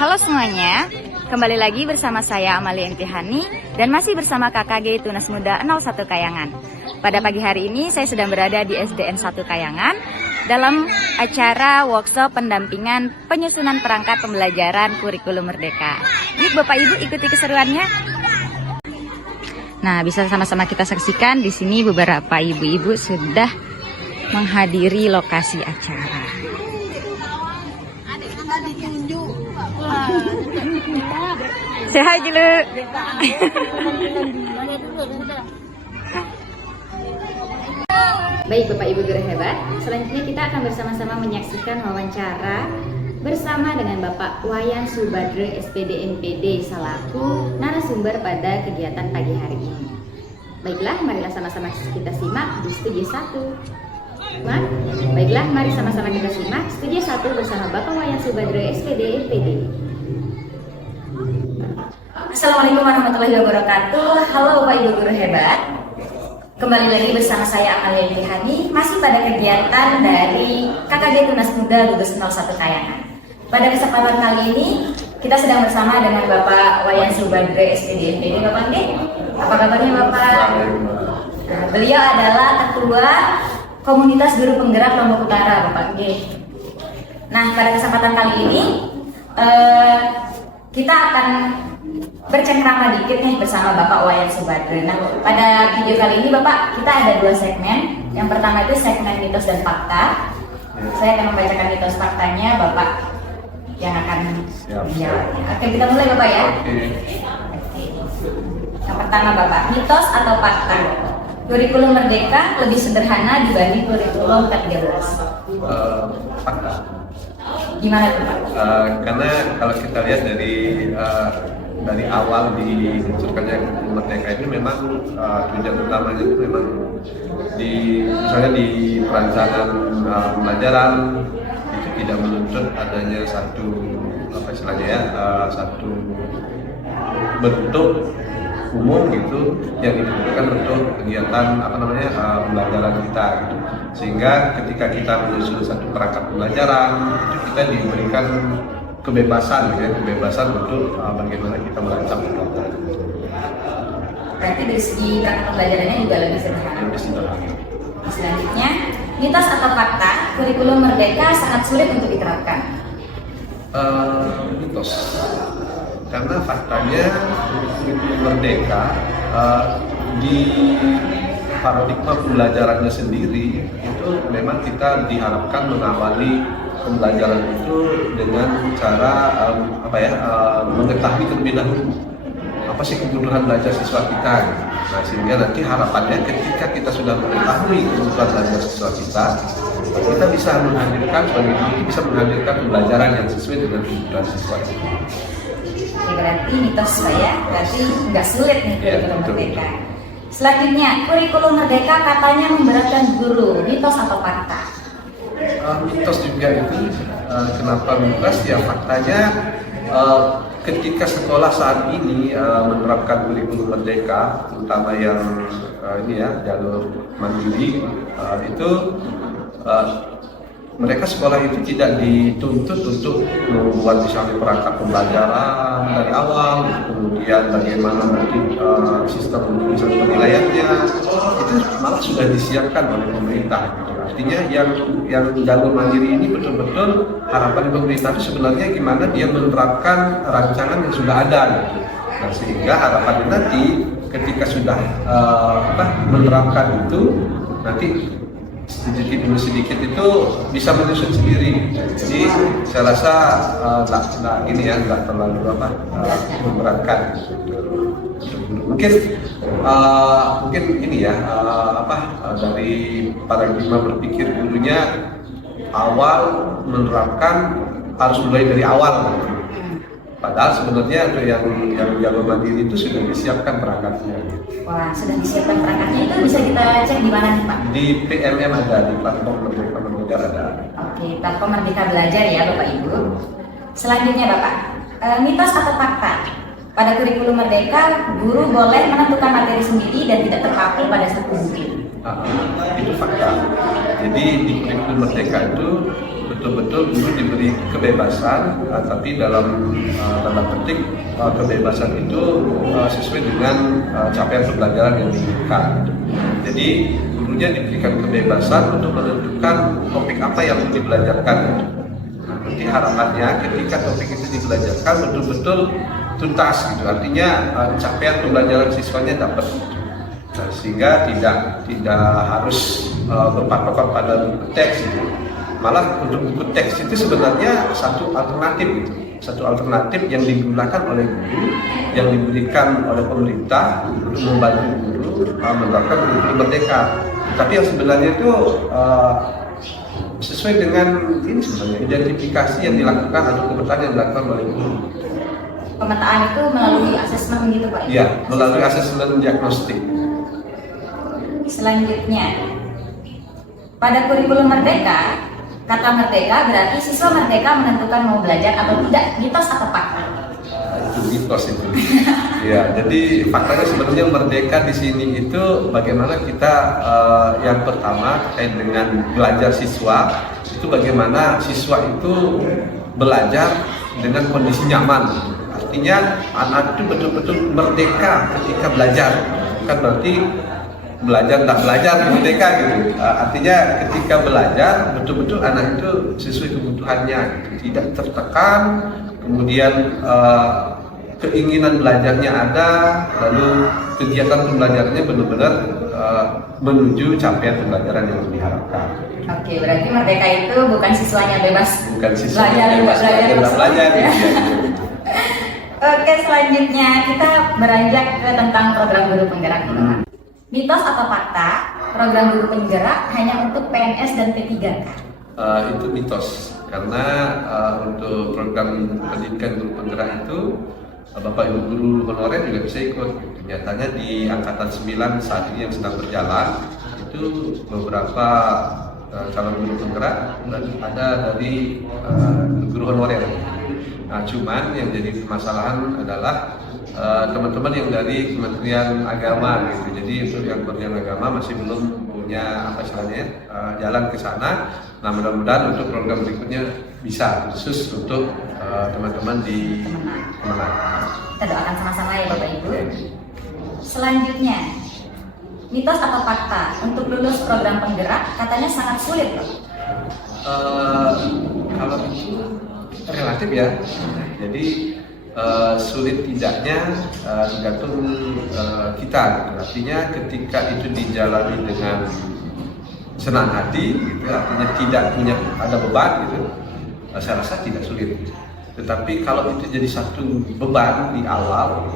Halo semuanya, kembali lagi bersama saya Amalia Intihani dan masih bersama KKG Tunas Muda 01 Kayangan. Pada pagi hari ini saya sedang berada di SDN 1 Kayangan dalam acara workshop pendampingan penyusunan perangkat pembelajaran kurikulum merdeka. Yuk Bapak Ibu ikuti keseruannya. Nah, bisa sama-sama kita saksikan di sini beberapa ibu-ibu sudah menghadiri lokasi acara. Sehat dulu. Baik Bapak Ibu guru hebat, selanjutnya kita akan bersama-sama menyaksikan wawancara bersama dengan Bapak Wayan Subadre SPD MPD selaku narasumber pada kegiatan pagi hari ini. Baiklah, marilah sama-sama kita simak di Studio 1. Baiklah, mari sama-sama kita simak Studio 1 bersama Bapak Wayan Subadre SPD MPD. Assalamualaikum warahmatullahi wabarakatuh. Halo Bapak Ibu guru hebat. Kembali lagi bersama saya Amalia Intihani, masih pada kegiatan dari KKG Tunas Muda Lulus 01 Kayangan. Pada kesempatan kali ini kita sedang bersama dengan Bapak Wayan Subadre SPD MPD. Bapak G, apa kabarnya Bapak? Beliau adalah Ketua Komunitas Guru Penggerak Lombok Utara, Bapak G. Nah, pada kesempatan kali ini kita akan bercengkrama dikit nih bersama Bapak Wayan Subadre. Nah, pada video kali ini Bapak, kita ada dua segmen. Yang pertama itu segmen mitos dan fakta. Saya akan membacakan mitos faktanya, Bapak yang akan menjawabnya. Oke, kita mulai Bapak ya. Yang pertama Bapak, mitos atau fakta? Kurikulum merdeka lebih sederhana dibanding kurikulum K13. Fakta. Gimana tuh Pak? Karena kalau kita lihat dari awal diluncurkannya kurikulum merdeka ini memang tujuan utamanya itu memang misalnya di perancangan pembelajaran itu tidak menuntut adanya satu satu bentuk umum gitu yang dibutuhkan untuk kegiatan pembelajaran kita gitu. Sehingga ketika kita menyusun satu perangkat pembelajaran itu kita diberikan kebebasan untuk bagaimana kita merancang pembelajaran. Berarti dari segi perangkat pembelajarannya juga lebih sederhana. Selanjutnya, mitos atau fakta kurikulum merdeka sangat sulit untuk diterapkan. Mitos. Karena faktanya kurikulum merdeka di paradigma pembelajarannya sendiri itu memang kita diharapkan mengawali pembelajaran itu dengan cara mengetahui terlebih dahulu apa sih kebutuhan belajar siswa kita. Nah, sehingga nanti harapannya ketika kita sudah mengetahui kebutuhan belajar siswa kita bisa menghadirkan pembelajaran yang sesuai dengan kebutuhan siswa itu. Oke, berarti mitos saya berarti nggak sulit nih kurikulum merdeka. Selanjutnya, kurikulum merdeka katanya memberatkan guru, mitos atau fakta? Mitos juga itu. Kenapa mitos? Ya faktanya ketika sekolah saat ini menerapkan kurikulum merdeka, terutama yang jalur mandiri, itu mereka sekolah itu tidak dituntut untuk membuat misalnya perangkat pembelajaran dari awal, kemudian bagaimana nanti sistem penulisan penilaiannya, itu malah sudah disiapkan oleh pemerintah. Gitu. Artinya yang jalur mandiri ini betul-betul harapan pemerintah itu sebenarnya gimana dia menerapkan rancangan yang sudah ada. Gitu. Nah, sehingga harapannya nanti ketika sudah menerapkan itu nanti sedikit demi sedikit itu bisa menyusun sendiri. Jadi saya rasa nggak terlalu memberatkan. Mungkin ini ya dari paradigma berpikir gurunya awal menerapkan harus mulai dari awal. Padahal sebenarnya yang jalur mandiri itu sudah disiapkan perangkatnya. Wah, sudah disiapkan perangkatnya, itu bisa kita cek di mana nih Pak? Di PMM ada, di platform Merdeka Belajar ada. Oke, platform Merdeka Belajar ya Bapak Ibu. Selanjutnya Bapak, mitos atau fakta? Pada kurikulum merdeka, guru boleh menentukan materi sendiri dan tidak terpaku pada satu buku. Itu fakta. Jadi di kurikulum Merdeka itu betul-betul guru diberi kebebasan, tapi dalam tanda petik kebebasan itu sesuai dengan capaian pembelajaran yang diinginkan. Jadi gurunya diberikan kebebasan untuk menentukan topik apa yang mau dibelajarkan. Nanti harapannya ketika topik itu dibelajarkan betul-betul tuntas gitu, artinya capaian pembelajaran siswanya dapat. Sehingga tidak harus berpatokan pada buku teks gitu. Malah untuk buku teks itu sebenarnya satu alternatif yang digunakan oleh guru, yang diberikan oleh pemerintah untuk membantu guru menerapkan kurikulum Merdeka. Tapi yang sebenarnya itu sesuai dengan ini sebenarnya identifikasi yang dilakukan atau pemetaan yang dilakukan oleh guru. Pemetaan itu melalui asesmen gitu Pak? Iya, melalui asesmen diagnostik. Selanjutnya, pada kurikulum Merdeka, kata merdeka berarti siswa merdeka menentukan mau belajar atau tidak, mitos atau fakta? Itu mitos itu. Ya, jadi faktanya sebenarnya merdeka di sini itu bagaimana kita yang pertama terkait dengan belajar siswa itu bagaimana siswa itu belajar dengan kondisi nyaman. Artinya anak itu betul-betul merdeka ketika belajar, bukan berarti belajar tak belajar merdeka gitu. Artinya ketika belajar betul-betul anak itu sesuai kebutuhannya gitu. Tidak tertekan, kemudian keinginan belajarnya ada, lalu kegiatan pembelajarannya benar-benar menuju capaian pembelajaran yang diharapkan. Oke, berarti merdeka itu bukan siswanya bebas, bukan siswanya bebas belajar ya. Gitu. Oke, selanjutnya kita beranjak ke tentang program guru penggerak. Mitos atau fakta, program guru penggerak hanya untuk PNS dan P3 kah? Itu mitos, karena untuk program pendidikan guru penggerak itu Bapak Ibu guru honorer juga bisa ikut. Nyatanya di angkatan 9 saat ini yang sedang berjalan itu beberapa calon guru penggerak ada dari guru honorer. Nah, cuman yang jadi permasalahan adalah teman-teman yang dari Kementerian Agama gitu. Jadi untuk yang Kementerian Agama masih belum punya apa istilahnya jalan ke sana. Nah, mudah-mudahan untuk program berikutnya bisa khusus untuk teman-teman di Kemenang. Kita doakan sama-sama ya Bapak Ibu. Selanjutnya, mitos atau fakta, untuk lulus program penggerak katanya sangat sulit loh. Kalau itu relatif ya. Jadi sulit tidaknya tergantung kita gitu. Artinya ketika itu dijalani dengan senang hati gitu, artinya tidak punya ada beban gitu, saya rasa tidak sulit. Tetapi kalau itu jadi satu beban di awal,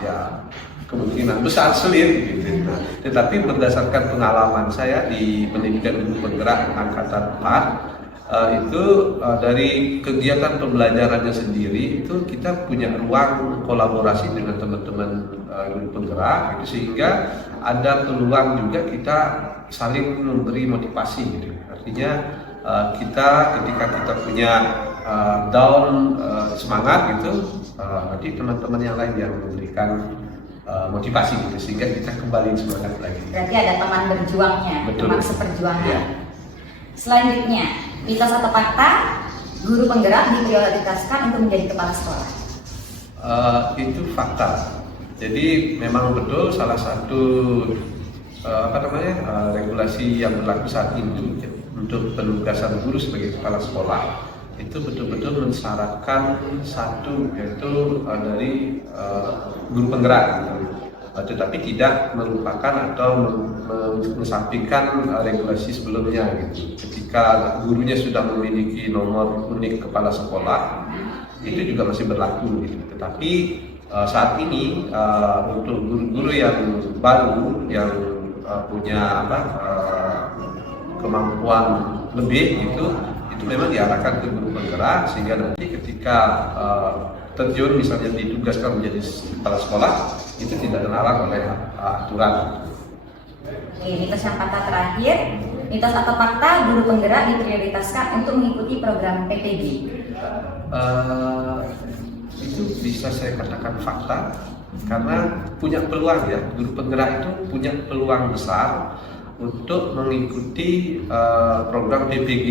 ya kemungkinan besar sulit gitu. Nah, tetapi berdasarkan pengalaman saya di pendidikan guru penggerak angkatan 4 itu dari kegiatan pembelajarannya sendiri itu kita punya ruang kolaborasi dengan teman-teman guru penggerak gitu, sehingga ada peluang juga kita saling memberi motivasi gitu. Artinya kita ketika kita punya down semangat gitu, nanti teman-teman yang lain yang memberikan motivasi gitu, sehingga kita kembali semangat lagi. Berarti ada teman berjuangnya, betul, teman seperjuangan. Ya. Selanjutnya, mitos atau fakta, guru penggerak diprioritaskan untuk menjadi kepala sekolah? Itu fakta. Jadi memang betul salah satu regulasi yang berlaku saat ini untuk penugasan guru sebagai kepala sekolah itu betul-betul mensyaratkan satu, yaitu dari guru penggerak gitu. Tetapi tidak melupakan atau mensampingkan regulasi sebelumnya gitu. Ketika gurunya sudah memiliki nomor unik kepala sekolah, itu juga masih berlaku gitu. Tetapi saat ini untuk guru-guru yang baru yang punya kemampuan lebih itu memang diarahkan ke guru penggerak, sehingga nanti ketika terjun misalnya ditugaskan menjadi kepala sekolah itu tidak terlarang oleh aturan. Mitos yang fakta terakhir, mitos atau fakta guru penggerak diprioritaskan untuk mengikuti program PPG? Itu bisa saya katakan fakta, karena punya peluang ya, guru penggerak itu punya peluang besar untuk mengikuti program PPG.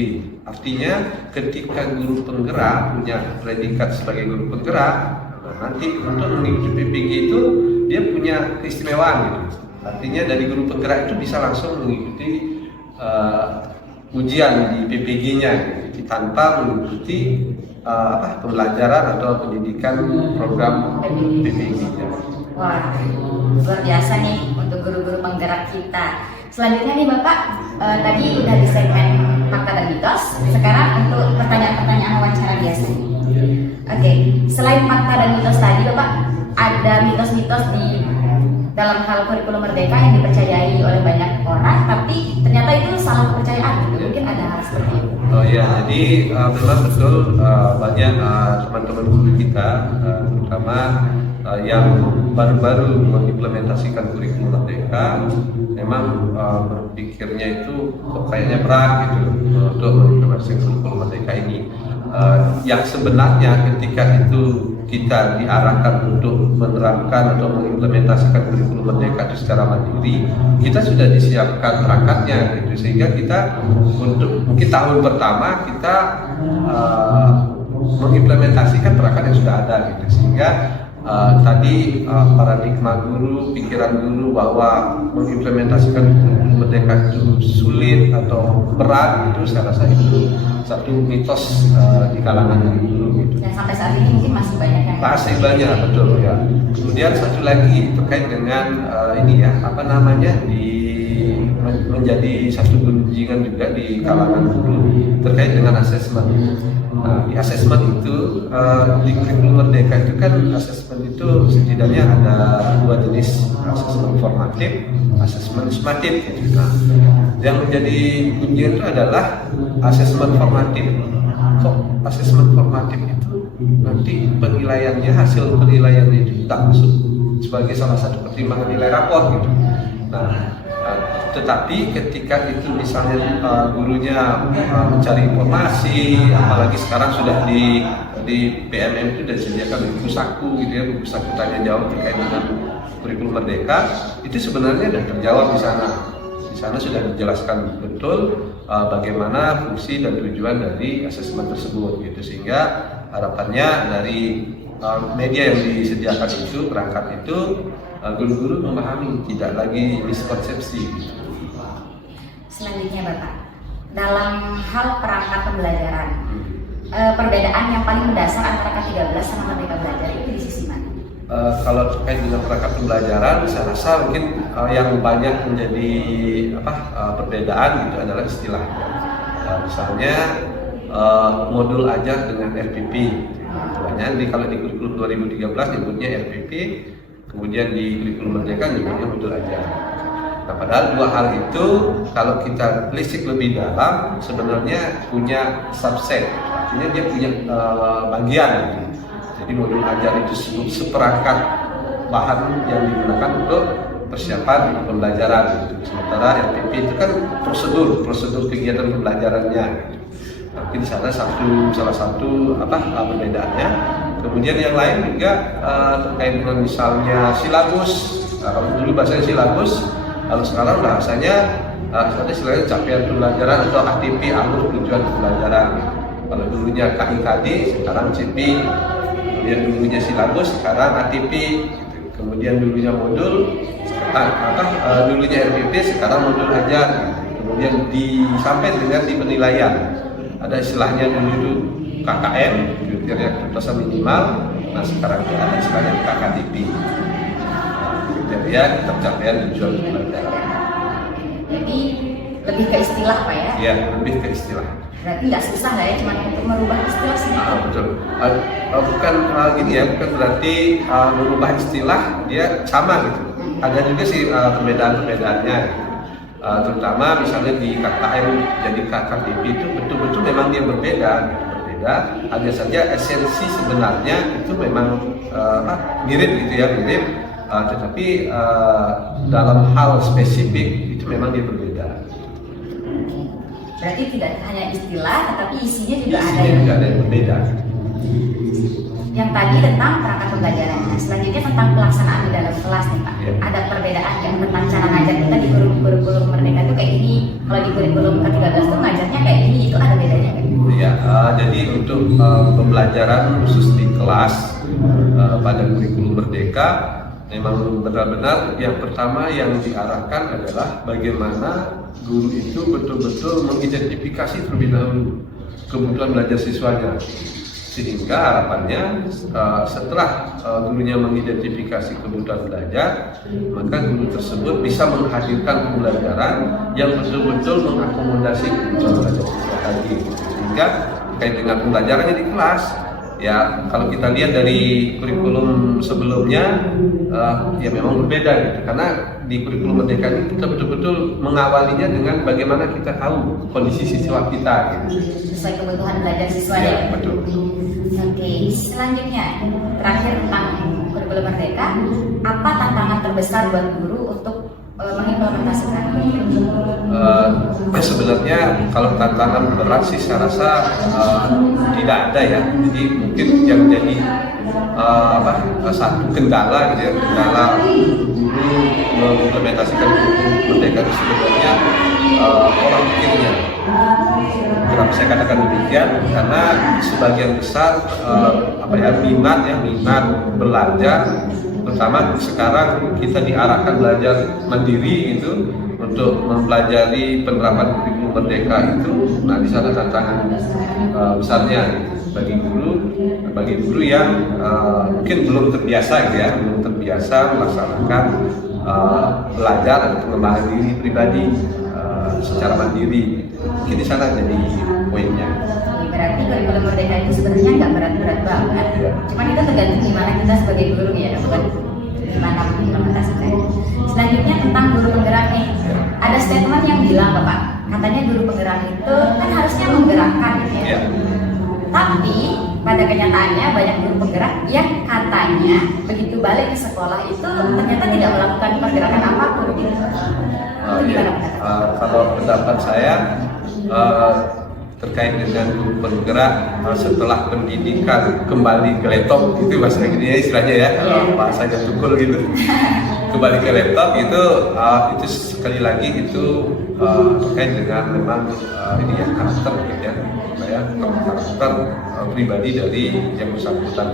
Artinya ketika guru penggerak punya predikat sebagai guru penggerak, nanti untuk mengikuti PPG itu dia punya keistimewaan gitu. Artinya dari guru penggerak itu bisa langsung mengikuti ujian di PPG-nya gitu, tanpa mengikuti pembelajaran atau pendidikan program PPG-nya. Wah, luar biasa nih untuk guru-guru penggerak kita. Selanjutnya nih Bapak, tadi udah di segmen fakta dan mitos. Sekarang untuk pertanyaan-pertanyaan wawancara biasa. Oke, selain fakta dan mitos tadi Bapak, ada mitos-mitos di dalam hal kurikulum merdeka yang dipercayai oleh banyak orang, tapi ternyata itu salah kepercayaan gitu. Mungkin ada hal seperti itu. Oh ya, jadi memang betul banyak teman-teman guru kita, terutama yang baru-baru mengimplementasikan kurikulum merdeka, memang berpikirnya itu kok kayaknya berat gitu untuk mengimplementasikan kurikulum merdeka ini. Yang sebenarnya ketika itu kita diarahkan untuk menerapkan atau mengimplementasikan kurikulum merdeka itu secara mandiri, kita sudah disiapkan perangkatnya gitu, sehingga kita untuk mungkin tahun pertama kita mengimplementasikan perangkat yang sudah ada gitu, sehingga tadi paradigma guru, pikiran guru bahwa mengimplementasikan kurikulum merdeka itu sulit atau berat, itu saya rasa itu satu mitos di kalangan guru gitu. Dan sampai saat ini mungkin masih banyak yang Masih banyak, betul ya. Kemudian satu lagi terkait dengan ini ya, apa namanya, menjadi satu gunjingan juga di kalangan guru terkait dengan asesmen. Nah, di asesmen itu di kurikulum merdeka itu kan asesmen itu setidaknya ada dua jenis, asesmen formatif, asesmen sumatif. Gitu. Nah, yang menjadi gunjingan itu adalah asesmen formatif. Kok asesmen formatif itu nanti penilaiannya, hasil penilaiannya itu tak masuk sebagai salah satu pertimbangan nilai rapor gitu. Nah, tetapi ketika itu misalnya gurunya mencari informasi, apalagi sekarang sudah di PMM itu sudah disediakan buku saku gitu ya, buku saku tanya jawab terkait dengan kurikulum merdeka, itu sebenarnya sudah terjawab di sana. Di sana sudah dijelaskan betul bagaimana fungsi dan tujuan dari asesmen tersebut gitu, sehingga harapannya dari media yang disediakan itu, perangkat itu, guru-guru memahami, tidak lagi miskonsepsi. Selanjutnya Bapak, dalam hal perangkat pembelajaran, perbedaan yang paling mendasar antara K13 sama Merdeka Belajar itu di sisi mana? Kalau terkait dengan perangkat pembelajaran, saya rasa mungkin yang banyak menjadi perbedaan gitu adalah istilah. Misalnya modul ajar dengan RPP. Kalau di kurikulum 2013 nyebutnya RPP, kemudian di kurikulum merdeka nyebutnya modul ajar. Nah, padahal dua hal itu kalau kita telisik lebih dalam sebenarnya punya subset, artinya dia punya bagian gitu. Jadi modul ajar itu seperangkat bahan yang digunakan untuk persiapan pembelajaran gitu. Sementara RPP itu kan prosedur kegiatan pembelajarannya gitu. Mungkin salah satu perbedaannya. Kemudian yang lain juga terkait dengan misalnya silabus. Nah, kalau dulu bahasanya silabus, kalau sekarang bahasanya istilahnya capaian pembelajaran atau ATP, alur tujuan pembelajaran. Kalau dulunya KIKD, sekarang CP. Kemudian dulunya silabus, sekarang ATP. Kemudian dulunya modul, dulunya RPP, sekarang modul ajar. Kemudian sampai dengan di penilaian. Ada istilahnya dulu itu KKM, kriteria ketuntasan minimal. Nah, sekarang ada istilahnya KKTP, kriteria ketercapaian tujuan pembelajaran. Jadi lebih ke istilah Pak ya? Iya, lebih ke istilah. Berarti nggak susah lah ya, cuma untuk merubah istilah sih. Betul. Bukan gini ya, bukan berarti merubah istilah dia sama gitu. Ada juga sih perbedaan-perbedaannya. Terutama misalnya di KKM jadi KKTP itu betul-betul memang dia berbeda. Hanya saja esensi sebenarnya itu memang mirip gitu ya, tetapi dalam hal spesifik itu memang dia berbeda. Berarti tidak hanya istilah, tetapi isinya juga ada yang berbeda. Yang tadi tentang perangkat pembelajarannya. Selanjutnya tentang pelaksanaan di dalam kelas nih Pak. Ya. Ada perbedaan yang tentang cara ngajar kita di kurikulum Merdeka itu kayak ini. Kalau di kurikulum ke-13 tuh ngajarnya kayak ini, itu ada bedanya kan? Ya, jadi untuk pembelajaran khusus di kelas pada kurikulum Merdeka memang benar-benar yang pertama yang diarahkan adalah bagaimana guru itu betul-betul mengidentifikasi terlebih dahulu kebutuhan belajar siswanya, sehingga harapannya setelah gurunya mengidentifikasi kebutuhan belajar, maka guru tersebut bisa menghadirkan pembelajaran yang betul-betul mengakomodasi kebutuhan belajar siswa tadi. Sehingga terkait dengan pembelajarannya di kelas, ya kalau kita lihat dari kurikulum sebelumnya, ya memang berbeda gitu. Karena di kurikulum Merdeka ini kita betul-betul mengawalinya dengan bagaimana kita tahu kondisi siswa kita gitu. Sesuai kebutuhan belajar siswanya. Ya, betul. Oke, selanjutnya terakhir tentang kurikulum Merdeka, apa tantangan terbesar buat guru untuk mengimplementasikan sebenarnya kalau tantangan berat sih saya rasa tidak ada ya. Jadi mungkin yang jadi satu kendala gitu ya, kendala guru mengimplementasikan kurikulum Merdeka itu sebenarnya orang pikirnya. Kenapa saya katakan demikian? Karena sebagian besar minat belajar, terutama sekarang kita diarahkan belajar mandiri gitu untuk mempelajari penerapan kurikulum Merdeka itu. Nah, di sana tantangan besarnya bagi guru yang mungkin belum terbiasa gitu ya, belum terbiasa melaksanakan belajar atau pengembangan diri pribadi secara mandiri. Mungkin di sana jadi poinnya. Berarti kurikulum Merdeka itu sebenarnya nggak berat-berat banget. Ya. Cuman itu tergantung gimana kita sebagai guru nih ya, bukan gimana mengimplementasikan. Selanjutnya tentang guru penggerak nih. Ada statement yang bilang Bapak, katanya guru penggerak itu kan harusnya menggerakkan ya. Ya. Tapi pada kenyataannya banyak guru penggerak yang katanya begitu balik ke sekolah itu ternyata tidak melakukan pergerakan apapun gitu. Kalau pendapat saya terkait dengan guru penggerak setelah pendidikan kembali ke laptop, itu bahasa gini ya istilahnya ya, bahasanya tukul gitu, kembali ke laptop itu sekali lagi itu terkait dengan memang ini ya karakter gitu ya, karakter pribadi dari yang bersangkutan.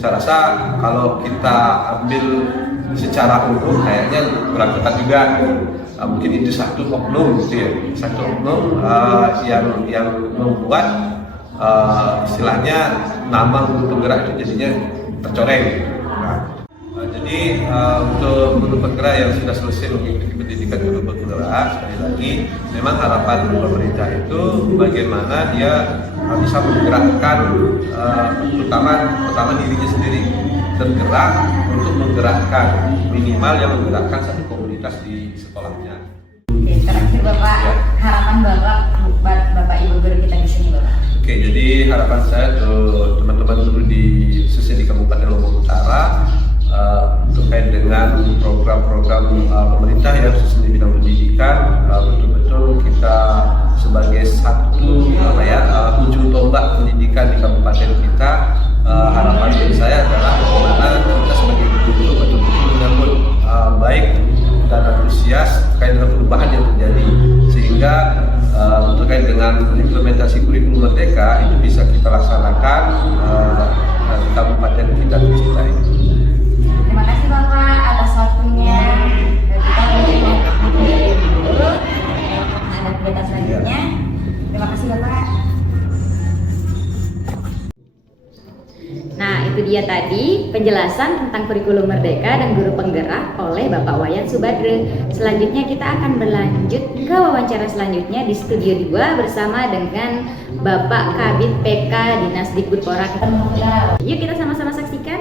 Saya rasa kalau kita ambil secara umum kayaknya berantakan juga. Mungkin itu satu oknum gitu ya, satu oknum yang membuat istilahnya nama guru penggerak itu jadinya tercoreng. Jadi untuk guru penggerak yang sudah selesai mengikuti pendidikan guru penggerak, sekali lagi memang harapan pemerintah itu bagaimana dia bisa menggerakkan pertama dirinya sendiri tergerak untuk menggerakkan minimal yang menggerakkan satu komunitas di sekolahnya. Oke, terakhir Bapak, harapan Bapak Ibu guru kita di sini Bapak. Oke, jadi harapan saya untuk teman-teman guru khususnya di Kabupaten Lombok Utara terkait dengan program-program pemerintah ya khususnya di bidang pendidikan, betul-betul kita sebagai satu ujung tombak pendidikan di kabupaten kita. Harapan dari saya adalah bagaimana kita sebagai guru betul-betul menyambut baik dan antusias terkait dengan perubahan yang terjadi, sehingga terkait dengan implementasi kurikulum Merdeka itu bisa kita laksanakan di kabupaten kita tercinta ini. Terima kasih Bapak atas waktunya. Kita dulu ada kegiatan selanjutnya. Terima kasih Bapak. Nah, itu dia tadi penjelasan tentang kurikulum Merdeka dan guru penggerak oleh Bapak Wayan Subadre. Selanjutnya kita akan berlanjut ke wawancara selanjutnya di Studio 2 bersama dengan Bapak Kabid PK Dinas Dikbudpora. Yuk kita sama-sama saksikan.